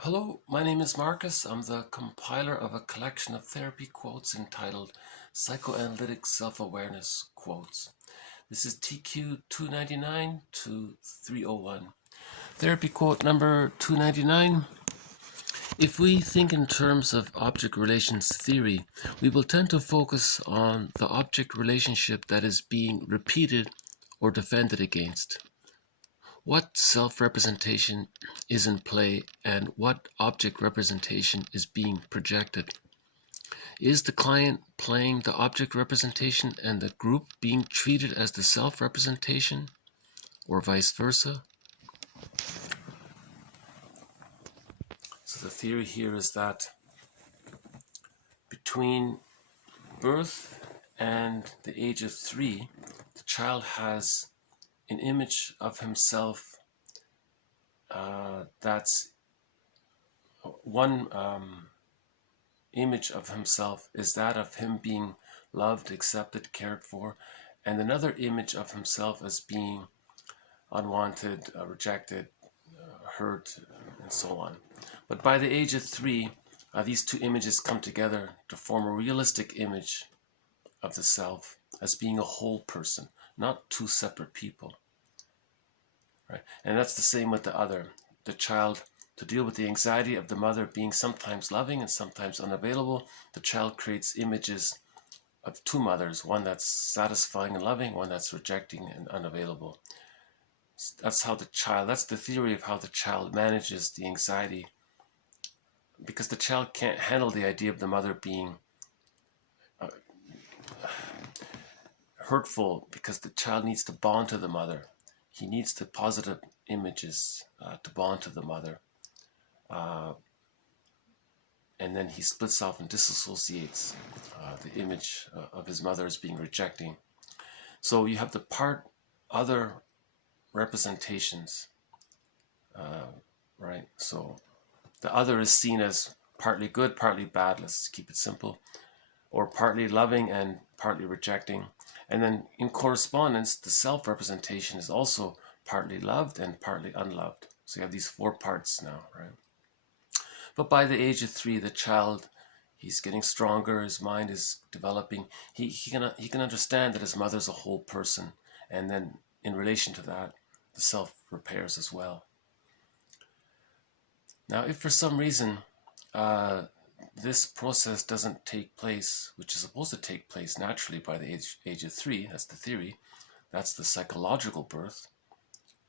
Hello, my name is Marcus. I'm the compiler of a collection of therapy quotes entitled Psychoanalytic Self-Awareness Quotes. This is TQ 299 to 301. Therapy quote number 299. If we think in terms of object relations theory, we will tend to focus on the object relationship that is being repeated or defended against. What self-representation is in play and what object representation is being projected? Is the client playing the object representation and the group being treated as the self-representation, or vice versa? So the theory here is that between birth and the age of 3, the child has an image of himself that's one image of himself is that of him being loved, accepted, cared for, and another image of himself as being unwanted, rejected, hurt, and so on. But by the age of 3, these two images come together to form a realistic image of the self as being a whole person, not two separate people. Right? And that's the same with the other. The child, to deal with the anxiety of the mother being sometimes loving and sometimes unavailable, the child creates images of two mothers, one that's satisfying and loving, one that's rejecting and unavailable. That's how the child, that's the theory of how the child manages the anxiety, because the child can't handle the idea of the mother being hurtful, because the child needs to bond to the mother. He needs the positive images to bond to the mother. And then he splits off and disassociates the image of his mother as being rejecting. So you have the part other representations, right? So the other is seen as partly good, partly bad, let's keep it simple, or partly loving and partly rejecting. And then in correspondence, the self-representation is also partly loved and partly unloved. So you have these 4 parts now, right? But by the age of 3, the child, he's getting stronger, his mind is developing. He can understand that his mother's a whole person, and then in relation to that, the self repairs as well. Now, if for some reason this process doesn't take place, which is supposed to take place naturally by the age of 3, that's the theory, that's the psychological birth,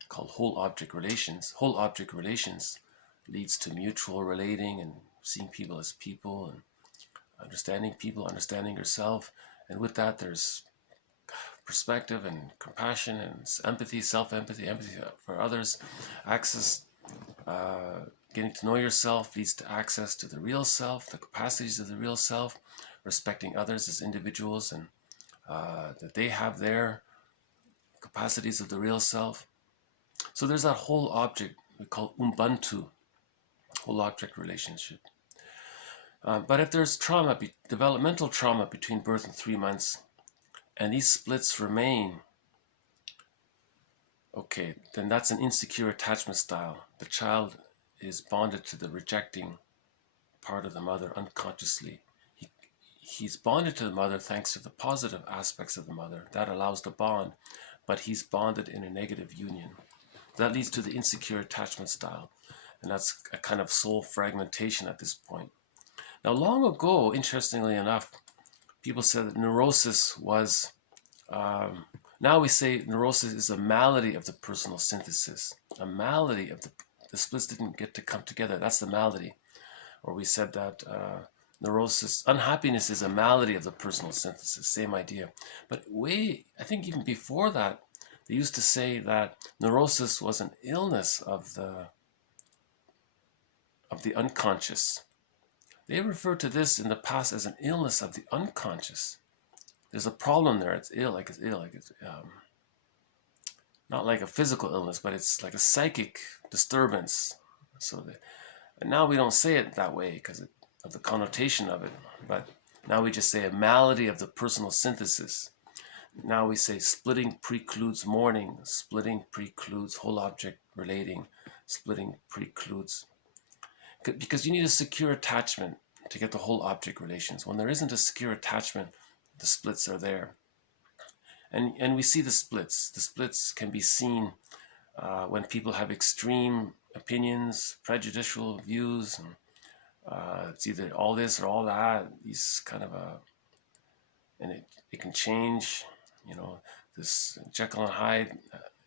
called whole object relations. Whole object relations leads to mutual relating and seeing people as people and understanding people, understanding yourself. And with that, there's perspective and compassion and empathy, self-empathy, empathy for others, access, getting to know yourself leads to access to the real self, the capacities of the real self, respecting others as individuals and that they have their capacities of the real self. So there's that whole object we call Ubuntu, whole object relationship. But if there's trauma, developmental trauma between birth and 3 months, and these splits remain, okay, then that's an insecure attachment style. The child is bonded to the rejecting part of the mother unconsciously. He's bonded to the mother thanks to the positive aspects of the mother. That allows the bond, but he's bonded in a negative union. That leads to the insecure attachment style, and that's a kind of soul fragmentation at this point. Now, long ago, interestingly enough, people said that neurosis was, now we say neurosis is a malady of the personal synthesis, a malady of the splits didn't get to come together. That's the malady. Or we said that neurosis, unhappiness is a malady of the personal synthesis, same idea. But I think even before that, they used to say that neurosis was an illness of the unconscious. They referred to this in the past as an illness of the unconscious. There's a problem there. It's ill, like it's not like a physical illness, but it's like a psychic disturbance. And now we don't say it that way because of the connotation of it. But now we just say a malady of the personal synthesis. Now we say splitting precludes mourning, splitting precludes whole object relating, splitting precludes. because you need a secure attachment to get the whole object relations. When there isn't a secure attachment, the splits are there. And we see the splits. The splits can be seen when people have extreme opinions, prejudicial views, and it's either all this or all that. These kind of and it can change. You know, this Jekyll and Hyde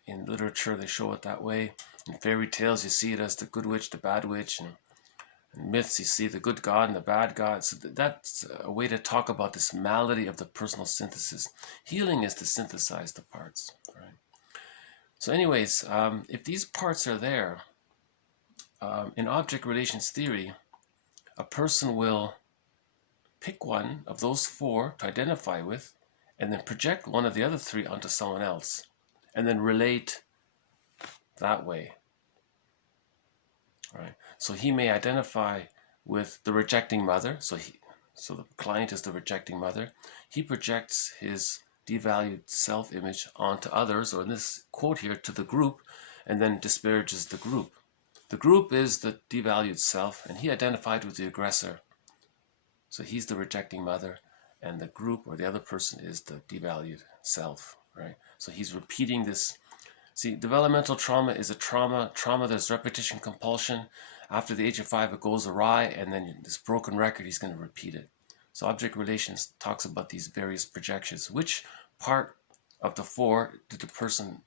in literature, they show it that way. In fairy tales, you see it as the good witch, the bad witch, and in myths, you see the good god and the bad god. So that's a way to talk about this malady of the personal synthesis. Healing is to synthesize the parts, right? So anyways, if these parts are there, in object relations theory, a person will pick one of those four to identify with, and then project one of the other three onto someone else, and then relate that way, right? So he may identify with the rejecting mother, so the client is the rejecting mother. He projects his devalued self-image onto others, or in this quote here, to the group, and then disparages the group. The group is the devalued self, and he identified with the aggressor. So he's the rejecting mother, and the group or the other person is the devalued self, right? So he's repeating this. See, developmental trauma is a trauma. There's repetition compulsion. After the age of 5, it goes awry, and then this broken record, he's going to repeat it. So object relations talks about these various projections. Which part of the 4 did the person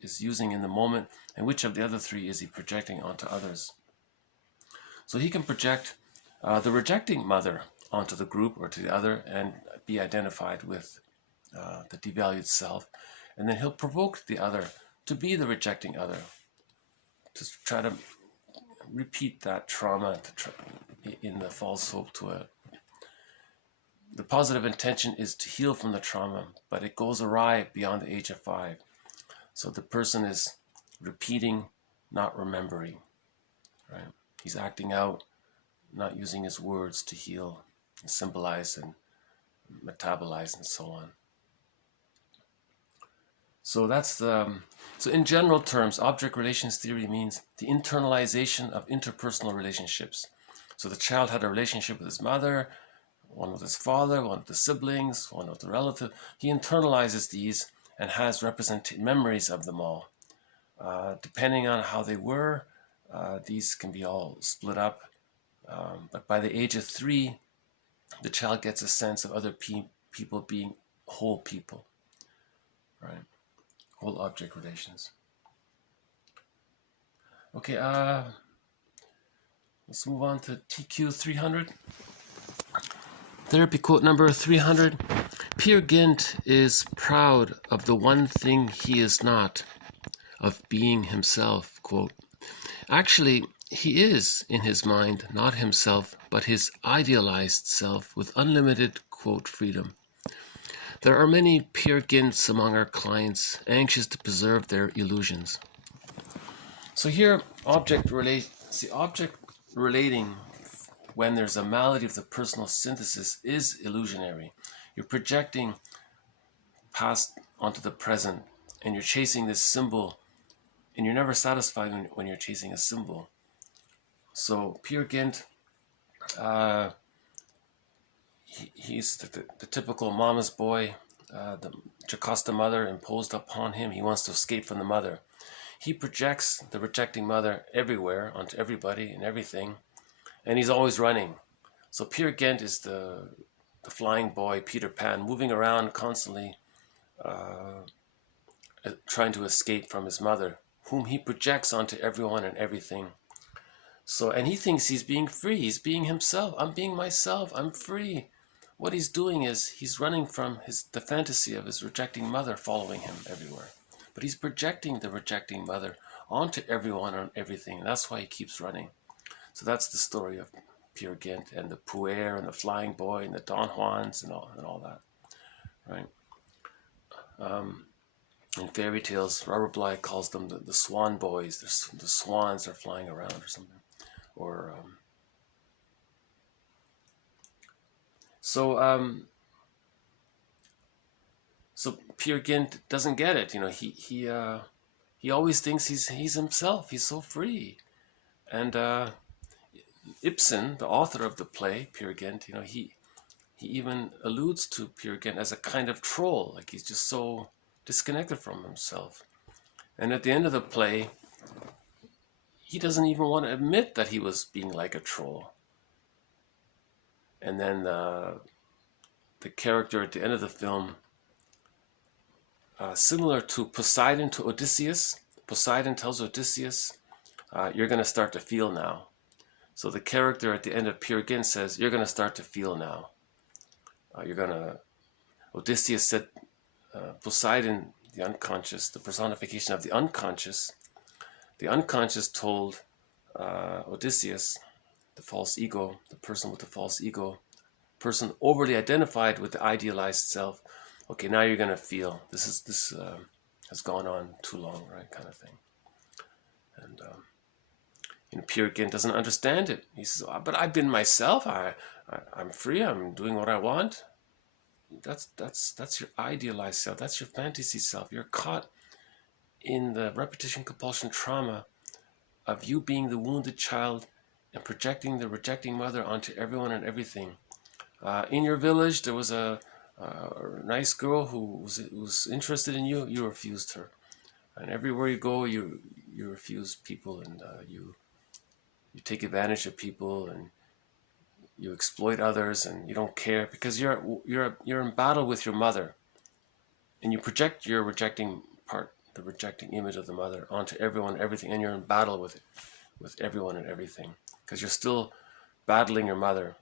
is using in the moment, and which of the other 3 is he projecting onto others? So he can project the rejecting mother onto the group or to the other and be identified with the devalued self, and then he'll provoke the other to be the rejecting other, to try to repeat that trauma in the false hope to it. The positive intention is to heal from the trauma, but it goes awry beyond the age of 5. So the person is repeating, not remembering, right? He's acting out, not using his words to heal and symbolize and metabolize and so on. So that's so in general terms, object relations theory means the internalization of interpersonal relationships. So the child had a relationship with his mother, one with his father, one with the siblings, one with the relative. He internalizes these and has memories of them all. Depending on how they were, these can be all split up. But by the age of 3, the child gets a sense of other people being whole people, right? Whole object relations. Okay, let's move on to TQ 300. Therapy quote number 300. Peer Gynt is proud of the one thing he is not, of being himself, quote. Actually, he is, in his mind, not himself, but his idealized self with unlimited, quote, freedom. There are many Peer Gynts among our clients, anxious to preserve their illusions. So here, object relating when there's a malady of the personal synthesis is illusionary. You're projecting past onto the present, and you're chasing this symbol, and you're never satisfied when you're chasing a symbol. So Peer Gynt, he's the typical mama's boy. The Jocasta mother imposed upon him. He wants to escape from the mother. He projects the rejecting mother everywhere, onto everybody and everything, and he's always running. So Peer Gynt is the flying boy, Peter Pan, moving around constantly, trying to escape from his mother, whom he projects onto everyone and everything. So, and he thinks he's being free. He's being himself. I'm being myself. I'm free. What he's doing is he's running from the fantasy of his rejecting mother following him everywhere. But he's projecting the rejecting mother onto everyone and everything. And that's why he keeps running. So that's the story of Peer Gynt and the Puer and the Flying Boy and the Don Juans and all that, right? In fairy tales, Robert Bly calls them the Swan Boys. The swans are flying around or something. Or so Peer Gynt doesn't get it. You know, he always thinks he's himself. He's so free, and Ibsen, the author of the play, Peer Gynt, you know, he even alludes to Peer Gynt as a kind of troll, like he's just so disconnected from himself. And at the end of the play, he doesn't even want to admit that he was being like a troll. And then the character at the end of the film, similar to Poseidon to Odysseus, Poseidon tells Odysseus, you're going to start to feel now. So the character at the end of Peer Gynt says, you're going to start to feel now. Odysseus said, Poseidon, the unconscious, the personification of the unconscious told Odysseus, the false ego, the person with the false ego, person overly identified with the idealized self, okay, now you're going to feel. This has gone on too long, right, kind of thing. And Peer Gynt doesn't understand it. He says, oh, but I've been myself. I'm free. I'm doing what I want. That's your idealized self. That's your fantasy self. You're caught in the repetition compulsion trauma of you being the wounded child and projecting the rejecting mother onto everyone and everything. In your village, there was a nice girl who was interested in you. You refused her, and everywhere you go, you refuse people, and you take advantage of people, and you exploit others, and you don't care because you're in battle with your mother, and you project your rejecting part, the rejecting image of the mother, onto everyone and everything, and you're in battle with it, with everyone and everything, because you're still battling your mother.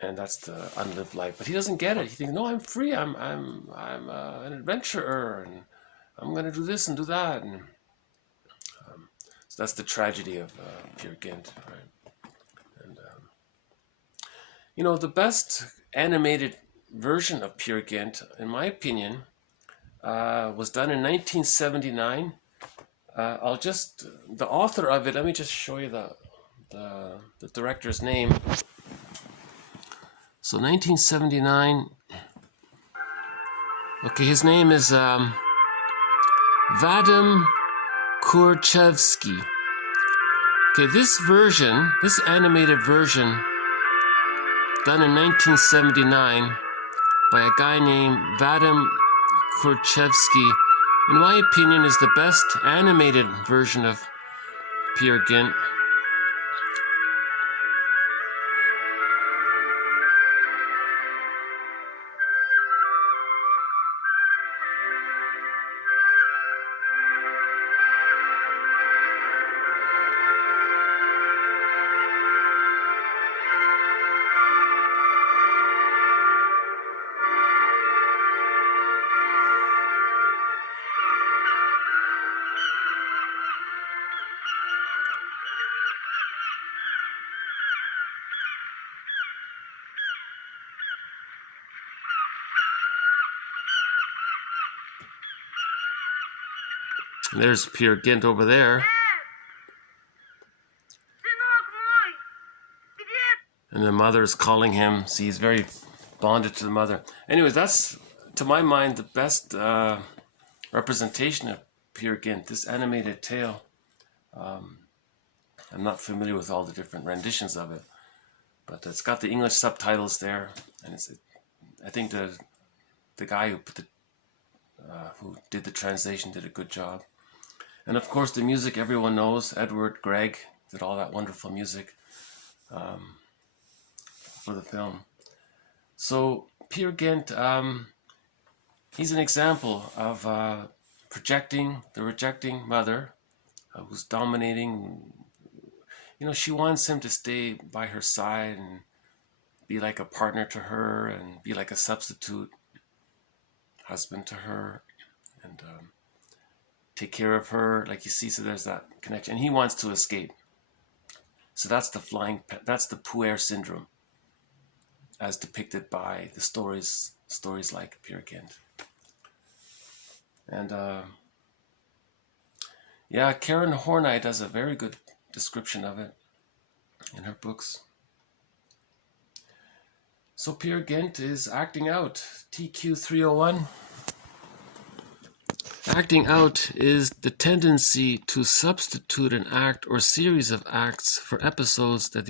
And that's the unlived life. But he doesn't get it. He thinks, no, I'm free. I'm an adventurer, and I'm going to do this and do that. And so that's the tragedy of Peer Gynt, right? And you know, the best animated version of Peer Gynt, in my opinion, was done in 1979. The author of it. Let me just show you the director's name. So 1979, okay, his name is Vadim Kurchevsky. Okay, this version, this animated version, done in 1979 by a guy named Vadim Kurchevsky, in my opinion, is the best animated version of Peer Gynt. There's Peer Gynt over there. And the mother is calling him. See, he's very bonded to the mother. Anyways, that's, to my mind, the best representation of Peer Gynt, this animated tale. I'm not familiar with all the different renditions of it, but it's got the English subtitles there, and I think the guy who did the translation did a good job. And of course, the music everyone knows. Edward Grieg did all that wonderful music for the film. So Peer Gynt, he's an example of projecting the rejecting mother who's dominating. You know, she wants him to stay by her side and be like a partner to her and be like a substitute husband to her, and take care of her, like you see. So there's that connection, and he wants to escape. So that's that's the puer syndrome, as depicted by the stories like Peer Gynt. And yeah, Karen Horney does a very good description of it in her books. So Peer Gynt is acting out TQ 301. Acting out is the tendency to substitute an act or series of acts for episodes that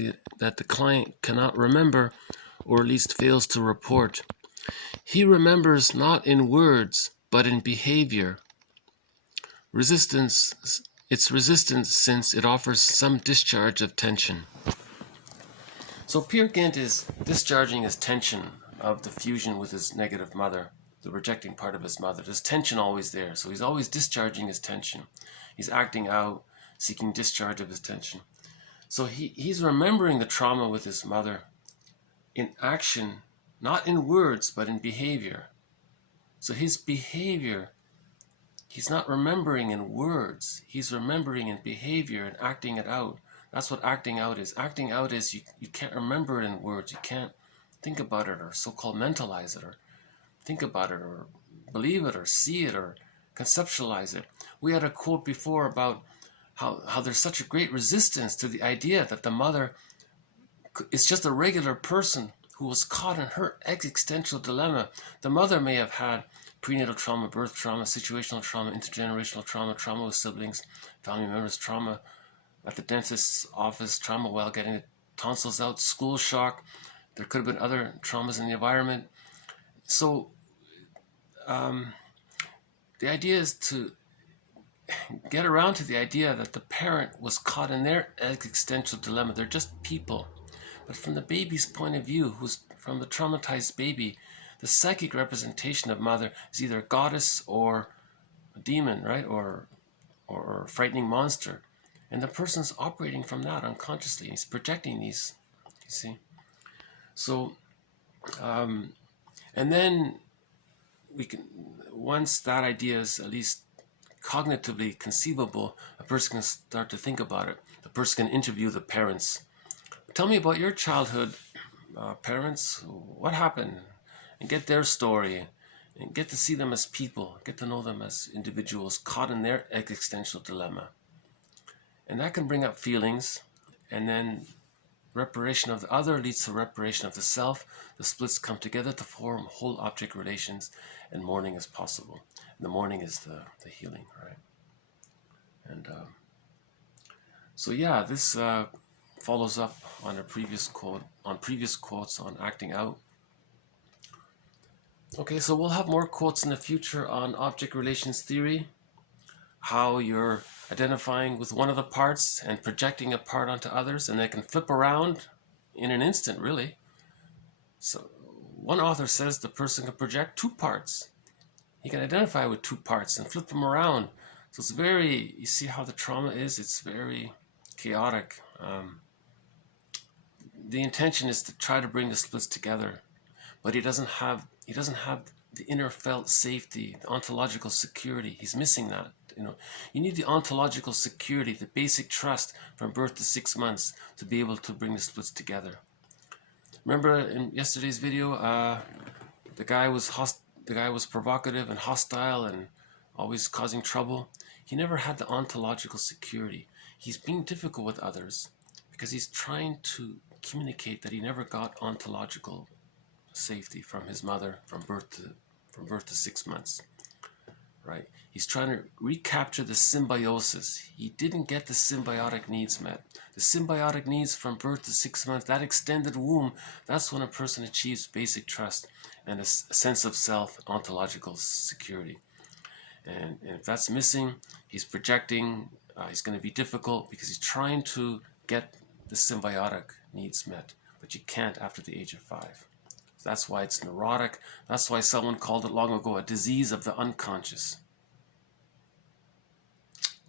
the client cannot remember, or at least fails to report. He remembers not in words, but in behavior. It's resistance since it offers some discharge of tension. So Peer Gynt is discharging his tension of the fusion with his negative mother, the rejecting part of his mother. There's tension always there, so he's always discharging his tension. He's acting out, seeking discharge of his tension. So he's remembering the trauma with his mother in action, not in words, but in behavior. So his behavior, he's not remembering in words, he's remembering in behavior and acting it out. That's what acting out is. Acting out is you can't remember it in words, you can't think about it or so-called mentalize it or think about it or believe it or see it or conceptualize it. We had a quote before about how there's such a great resistance to the idea that the mother is just a regular person who was caught in her existential dilemma. The mother may have had prenatal trauma, birth trauma, situational trauma, intergenerational trauma, trauma with siblings, family members, trauma at the dentist's office, trauma while getting the tonsils out, school shock. There could have been other traumas in the environment. So the idea is to get around to the idea that the parent was caught in their existential dilemma. They're just people. But from the baby's point of view, who's from the traumatized baby, the psychic representation of mother is either a goddess or a demon, right? Or a frightening monster. And the person's operating from that unconsciously. He's projecting these, you see. So, and then we can, once that idea is at least cognitively conceivable, a person can start to think about it. The person can interview the parents. Tell me about your childhood, parents. What happened? And get their story. And get to see them as people. Get to know them as individuals caught in their existential dilemma. And that can bring up feelings. And then reparation of the other leads to reparation of the self. The splits come together to form whole object relations. And mourning is possible. And the mourning is the healing, right? And so yeah, this follows up on a previous quote, on previous quotes on acting out. Okay, so we'll have more quotes in the future on object relations theory, how you're identifying with one of the parts and projecting a part onto others, and they can flip around in an instant, really. So one author says the person can project two parts. He can identify with two parts and flip them around. So it's very, you see how the trauma is, it's very chaotic. The intention is to try to bring the splits together, but he doesn't have the inner felt safety, the ontological security. He's missing that. You know, you need the ontological security, the basic trust from birth to 6 months to be able to bring the splits together. Remember in yesterday's video, the guy was provocative and hostile and always causing trouble. He never had the ontological security. He's being difficult with others because he's trying to communicate that he never got ontological safety from his mother from birth to 6 months, right? He's trying to recapture the symbiosis. He didn't get the symbiotic needs met. The symbiotic needs from birth to 6 months, that extended womb, that's when a person achieves basic trust and a sense of self, ontological security. And if that's missing, he's projecting, he's going to be difficult because he's trying to get the symbiotic needs met, but you can't after the age of 5. That's why it's neurotic. That's why someone called it long ago a disease of the unconscious.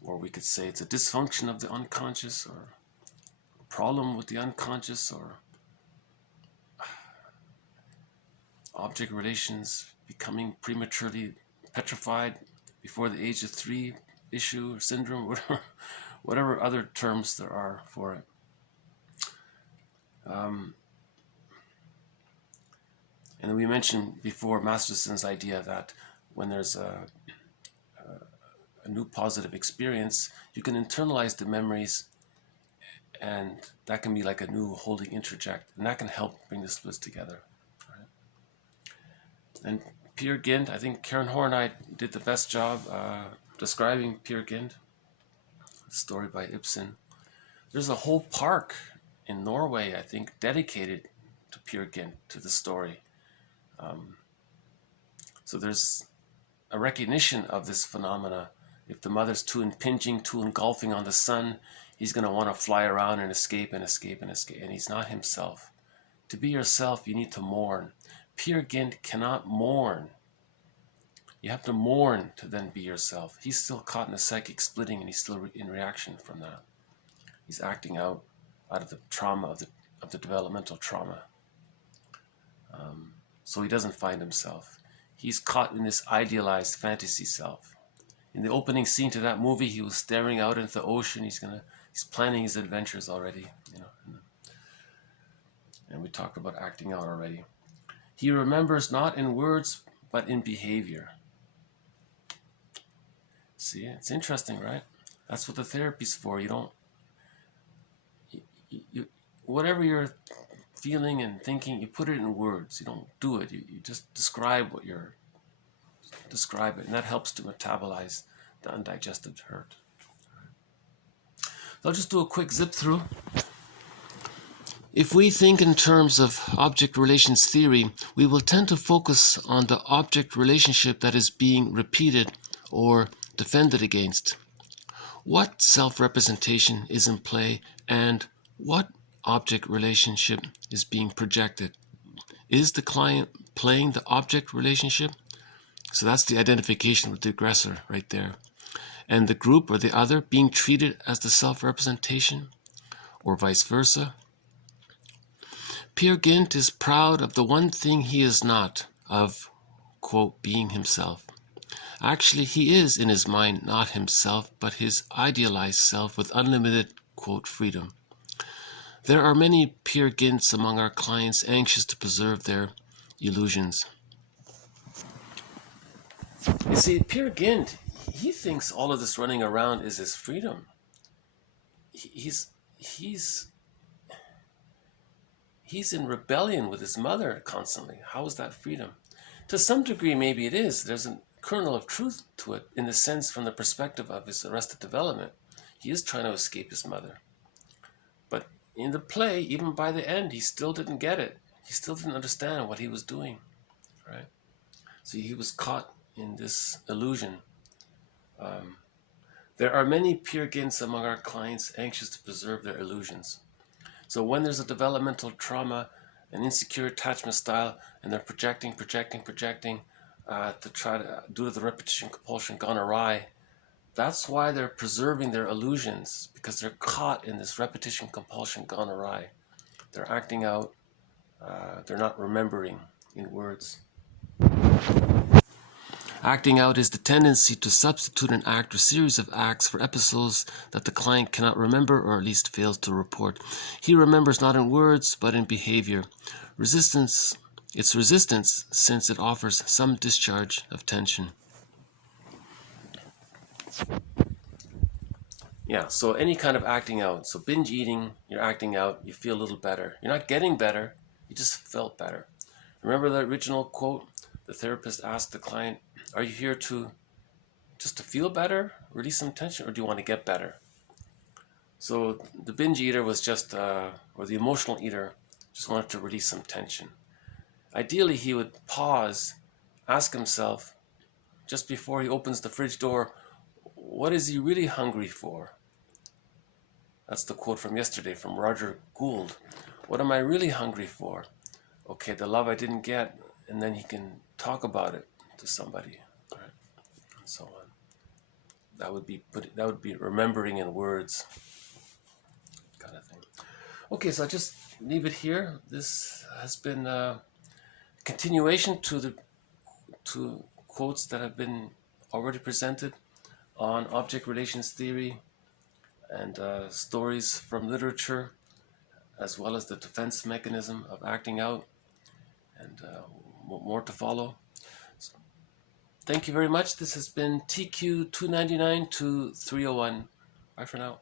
Or we could say it's a dysfunction of the unconscious, or a problem with the unconscious, or object relations becoming prematurely petrified before the age of 3 issue or syndrome, whatever other terms there are for it. And we mentioned before Masterson's idea that when there's a new positive experience, you can internalize the memories, and that can be like a new holding interject, and that can help bring the splits together. Right? And Peer Gynt. I think Karen Horney did the best job describing Peer Gynt. Story by Ibsen. There's a whole park in Norway, I think, dedicated to Peer Gynt, to the story. So there's a recognition of this phenomena. If the mother's too impinging, too engulfing on the son, he's going to want to fly around and escape and escape and escape, and he's not himself. To be yourself, you need to mourn. Peer Gynt cannot mourn. You have to mourn to then be yourself. He's still caught in a psychic splitting, and he's still in reaction from that. He's acting out of the trauma, of the developmental trauma. So he doesn't find himself. He's caught in this idealized fantasy self. In the opening scene to that movie, he was staring out into the ocean. He's planning his adventures already, you know. And we talked about acting out already. He remembers not in words, but in behavior. See, it's interesting, right? That's what the therapy's for. You whatever you're feeling and thinking, you put it in words. You don't do it. You just describe it, and that helps to metabolize the undigested hurt. So I'll just do a quick zip through. If we think in terms of object relations theory, we will tend to focus on the object relationship that is being repeated or defended against. What self-representation is in play, and what object relationship is being projected? Is the client playing the object relationship? So that's the identification with the aggressor right there. And the group or the other being treated as the self-representation, or vice versa. Peer Gynt is proud of the one thing he is not, of, quote, being himself. Actually, he is in his mind not himself, but his idealized self with unlimited, quote, freedom. There are many Peer Gynts among our clients anxious to preserve their illusions. You see, Peer Gynt, he thinks all of this running around is his freedom. He's in rebellion with his mother constantly. How is that freedom? To some degree, maybe it is. There's a kernel of truth to it, in the sense from the perspective of his arrested development. He is trying to escape his mother. But in the play, even by the end, he still didn't get it. He still didn't understand what he was doing, right? So he was caught in this illusion. There are many Peer Gynts among our clients anxious to preserve their illusions. So when there's a developmental trauma, an insecure attachment style, and they're projecting to try to, due to the repetition compulsion gone awry, that's why they're preserving their illusions, because they're caught in this repetition compulsion gone awry. They're acting out, they're not remembering in words. Acting out is the tendency to substitute an act or series of acts for episodes that the client cannot remember, or at least fails to report. He remembers not in words, but in behavior. It's resistance, since it offers some discharge of tension. Yeah, so any kind of acting out. So binge eating, you're acting out, you feel a little better. You're not getting better, you just felt better. Remember the original quote? The therapist asked the client, are you here just to feel better, release some tension, or do you want to get better? So the binge eater was just, or the emotional eater, just wanted to release some tension. Ideally, he would pause, ask himself, just before he opens the fridge door, what is he really hungry for? That's the quote from yesterday from Roger Gould. What am I really hungry for? Okay, the love I didn't get, and then he can talk about it to somebody, right? And so on. That would be remembering in words, kind of thing. Okay, so I just leave it here. This has been a continuation to quotes that have been already presented on object relations theory and stories from literature, as well as the defense mechanism of acting out, and more to follow. So, thank you very much. This has been TQ 299 to 301. Bye for now.